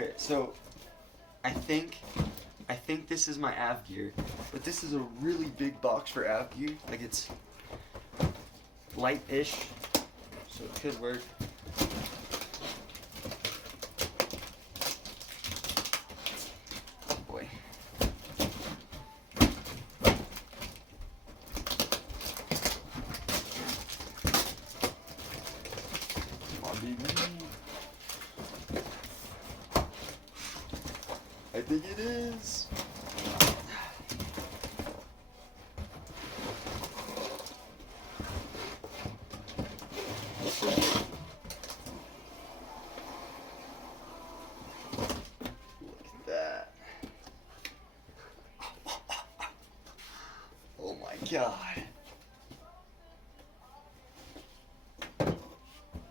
Okay, so I think this is my av gear, but this is a really big box for av gear. Like it's light-ish, so it could work. Oh boy. Come on, baby. I think it is. Look at that. Oh my god.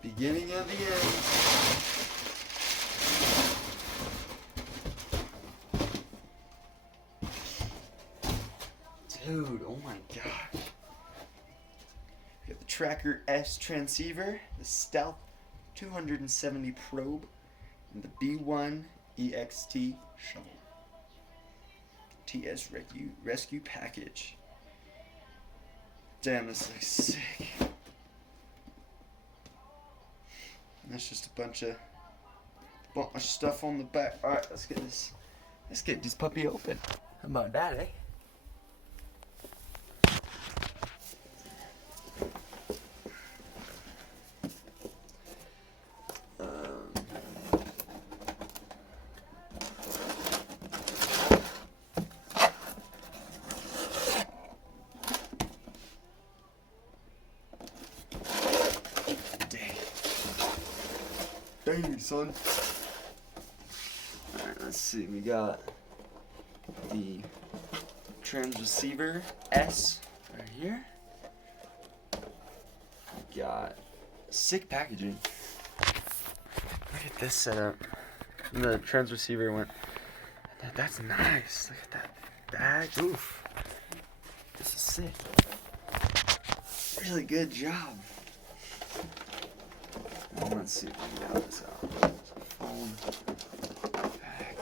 Beginning of the end. Dude, oh my gosh. We got the Tracker S transceiver, the Stealth 270 probe, and the B1 EXT shuttle. TS rescue package. Damn, this looks sick. And that's just a bunch of stuff on the back. Alright, let's get this puppy open. How about that, eh? Dang, son. Alright, let's see. We got the transceiver S right here. We got sick packaging. Look at this setup. And the transceiver went. That's nice. Look at that bag. Oof. This is sick. Really good job. Let's see if we can get this out. Phone back.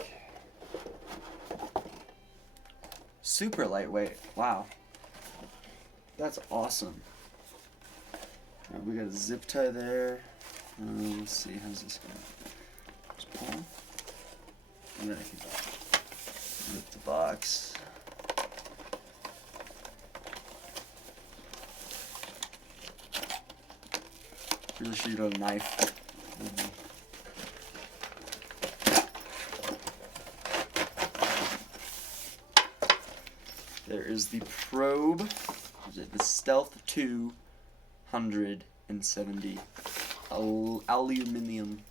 Super lightweight. Wow. That's awesome. Right, we got a zip tie there. Let's see, how's this going? Just pull. And then I can rip the box. Really should get a knife. There is the probe. The Stealth 270 aluminum.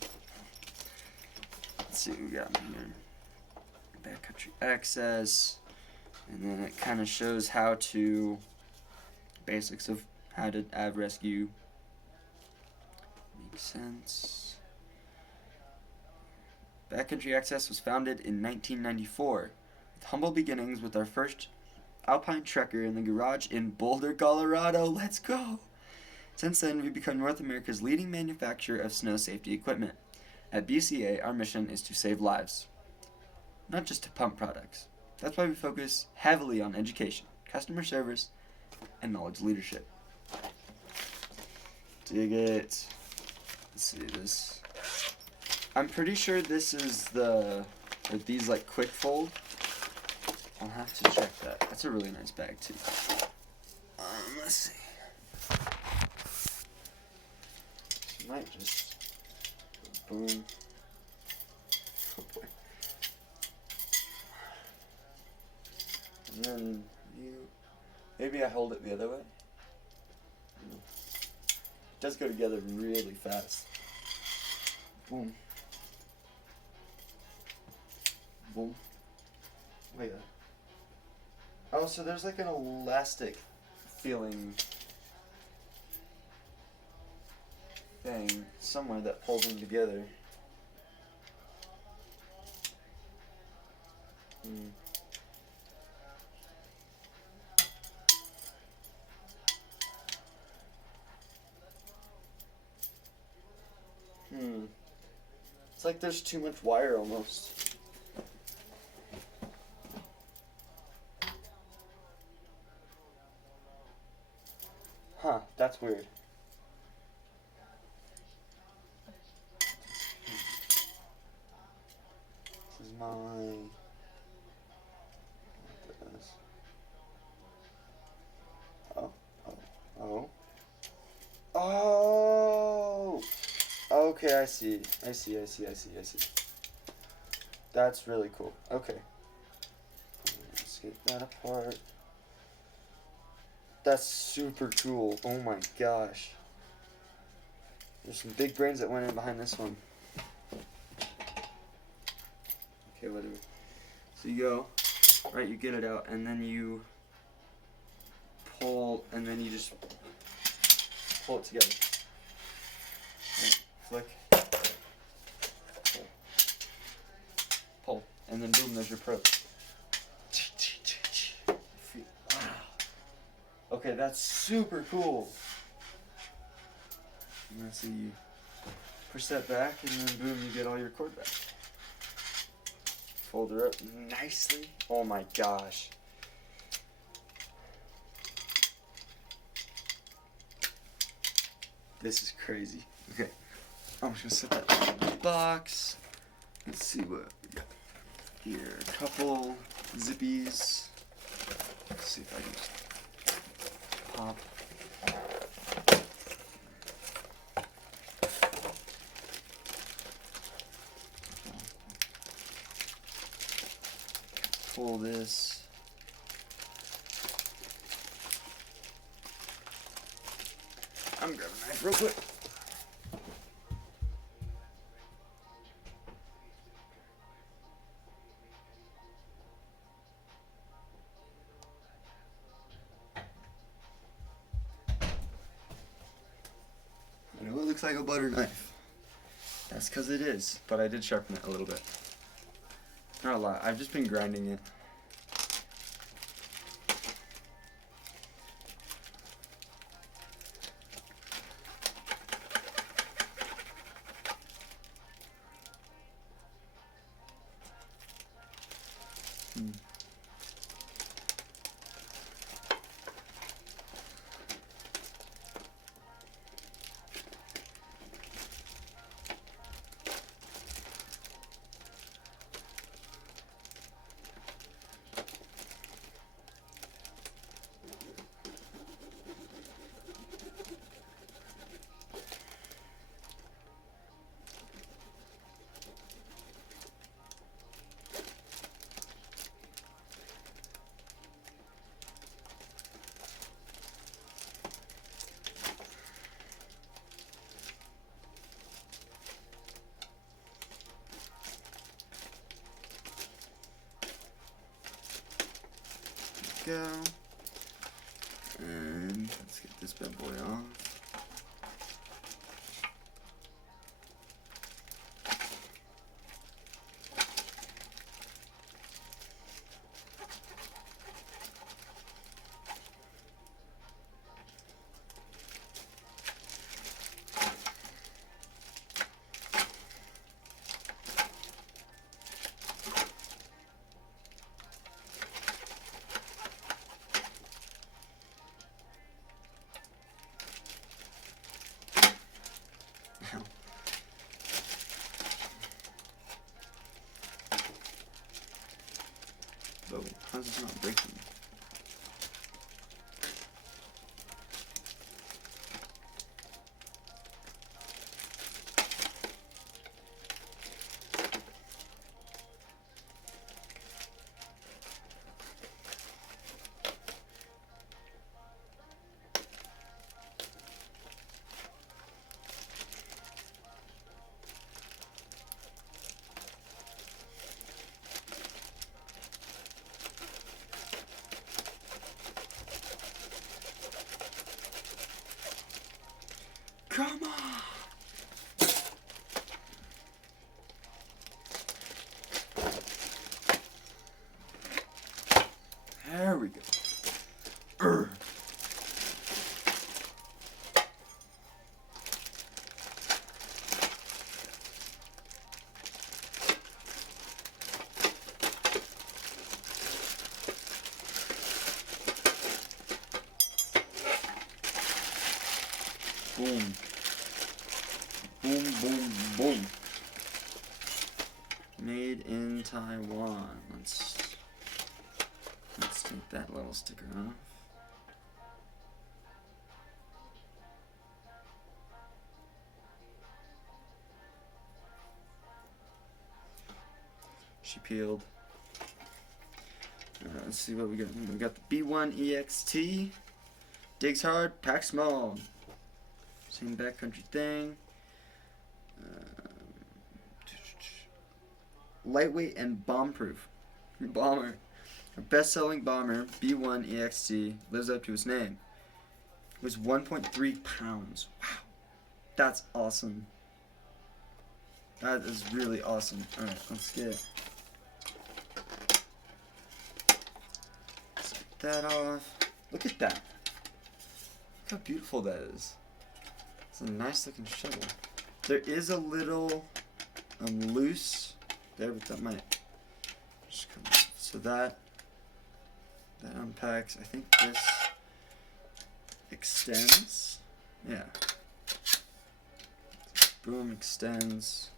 Let's see what we got in here. Backcountry access, and then it kind of shows how to basics of how to av rescue. Makes sense. Backcountry Access was founded in 1994 with humble beginnings with our first Alpine Trekker in the garage in Boulder, Colorado. Let's go! Since then, we've become North America's leading manufacturer of snow safety equipment. At BCA, our mission is to save lives, not just to pump products. That's why we focus heavily on education, customer service, and knowledge leadership. Dig it. Let's see this. I'm pretty sure this is these like quick fold. I'll have to check that. That's a really nice bag too. Let's see. Might just boom. Oh boy. And then maybe I hold it the other way. It does go together really fast. Boom. Boom. Wait. Oh, so there's like an elastic feeling thing somewhere that pulls them together. It's like there's too much wire almost. Huh, that's weird. This is my... Oh, oh, oh. Oh! Okay, I see. I see. That's really cool. Okay. Let's get that apart. That's super cool. Oh my gosh. There's some big brains that went in behind this one. Okay, whatever. So you go, right, you get it out, and then you pull, and then you just pull it together. Right, flick. Pull. And then boom, there's your probe. Wow. Okay, that's super cool. And then so you push that back, and then boom, you get all your cord back. Fold her up nicely. Oh my gosh. This is crazy. Okay, I'm just gonna set that in the box. Let's see what we got here. A couple zippies. Let's see if I can just pop. Pull this. I'm grabbing a knife real quick. I know it looks like a butter knife. That's because it is, but I did sharpen it a little bit. Not a lot. I've just been grinding it. Go. And let's get this bad boy off. But how's this not breaking? Come on! There we go. boom. Boom, boom, boom. Made in Taiwan. Let's take that little sticker off. She peeled. Let's see what we got. We got the B1 EXT. Digs hard, packs small. Same backcountry thing. Lightweight and bomb-proof. Bomber. Our best-selling bomber, B1 EXT, lives up to its name. It was 1.3 pounds. Wow. That's awesome. That is really awesome. Alright, let's get that off. Look at that. Look how beautiful that is. It's a nice looking shovel. There is a little loose there, but that might just come out. So that unpacks. I think this extends. Yeah. Boom, extends.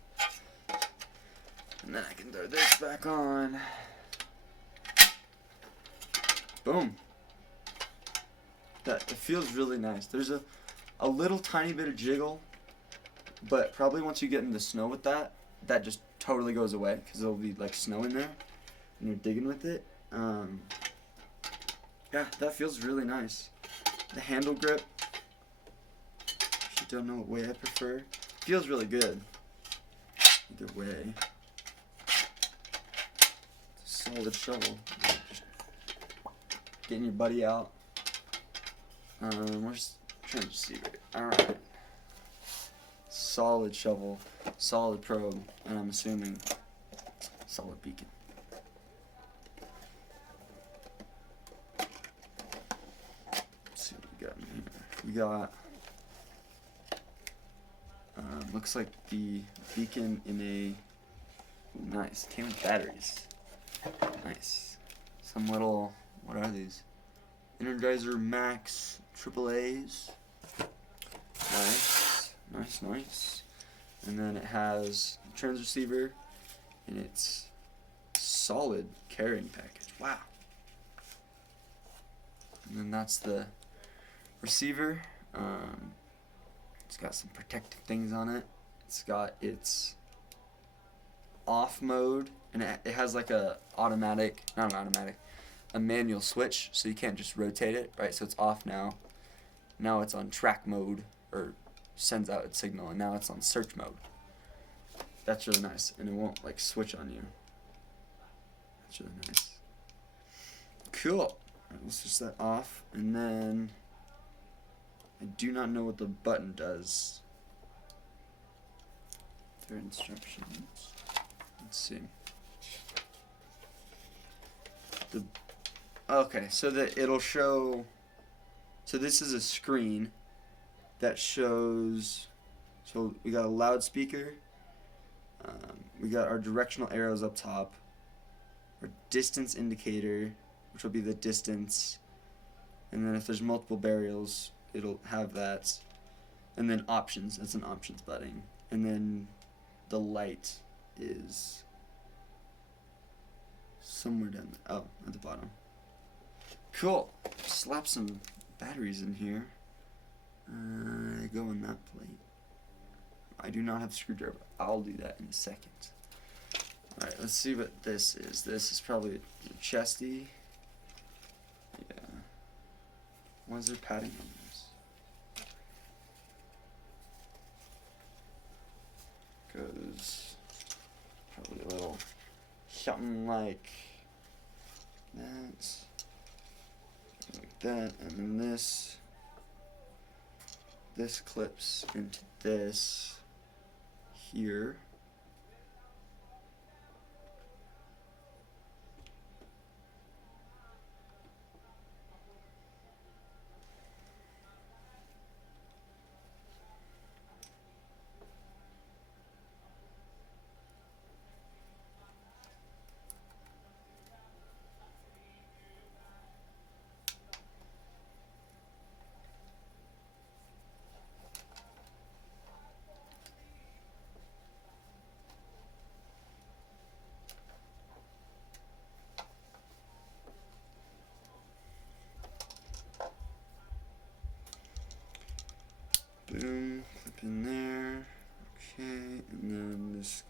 And then I can throw this back on. Boom. It feels really nice. There's a little tiny bit of jiggle, but probably once you get in the snow with that just totally goes away because there'll be like snow in there and you're digging with it. Yeah, that feels really nice. The handle grip, if you don't know what way I prefer, feels really good. Either way. It's a solid shovel. Just getting your buddy out. We're just trying to see. Alright. Solid shovel, solid probe, and I'm assuming solid beacon. Let's see what we got in here. We got, looks like the beacon in a, nice, came with batteries. Nice. Some little, what are these? Energizer Max AAAs. Nice, nice, nice. And then it has a transceiver and it's solid carrying package. Wow. And then that's the receiver. It's got some protective things on it. It's got its off mode, and it has like a automatic, not an automatic, a manual switch, so you can't just rotate it, right? So it's off now. Now it's on track mode, or sends out its signal, and now it's on search mode. That's really nice, and it won't like switch on you. That's really nice. Cool. Alright, let's switch that off, and then I do not know what the button does. Their instructions. Let's see. Okay, so that it'll show. So this is a screen that shows. So we got a loudspeaker. We got our directional arrows up top. Our distance indicator, which will be the distance. And then if there's multiple burials, it'll have that. And then options. That's an options button. And then the light is somewhere down there. Oh, at the bottom. Cool. Slap some batteries in here. Go on that plate. I do not have a screwdriver. I'll do that in a second. Alright, let's see what this is. This is probably a chesty. Yeah. Why is there padding on this? Goes probably a little something like that. Like that, and then this clips into this here.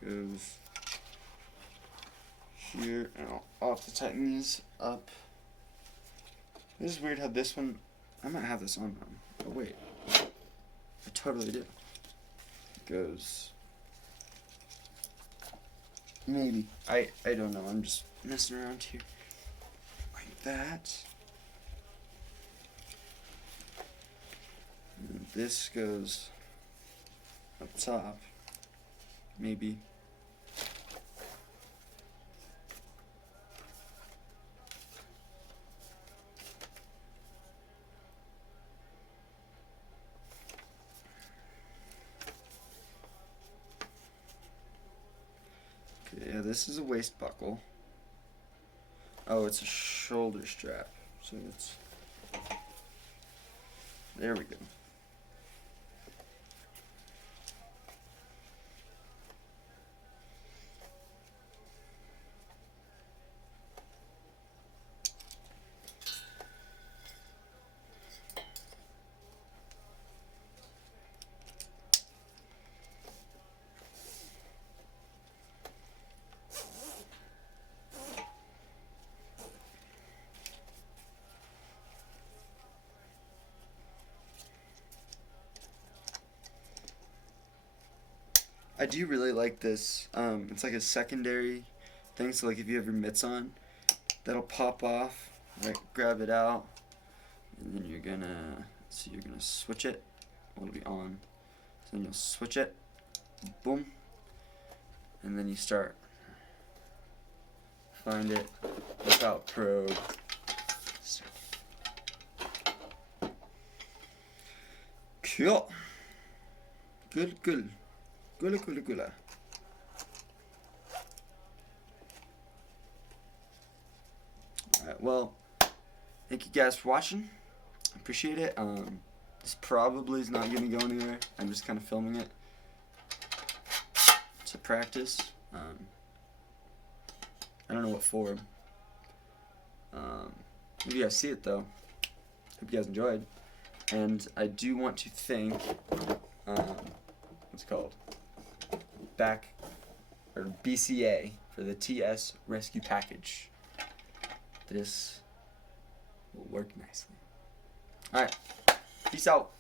goes here, and I'll have to tighten these up. This is weird how this one, I might have this on wrong. Oh wait, I totally do. Goes, maybe, I don't know, I'm just messing around here. Like that. And this goes up top, maybe. Okay, yeah, this is a waist buckle. Oh, it's a shoulder strap. So it's, there we go. I do really like this. It's like a secondary thing, so like if you have your mitts on, that'll pop off. Right, grab it out, and then you're gonna switch it. Well, it'll be on. So then you'll switch it, boom, and then you start. Find it, without probe. Cool. Good, good. Gula gula gula. Alright, well, thank you guys for watching. I appreciate it. This probably is not going to go anywhere. I'm just kind of filming it to practice. I don't know what for. Maybe you guys see it though. Hope you guys enjoyed. And I do want to thank, what's it called? BCA for the TS rescue package. This will work nicely. Alright, peace out.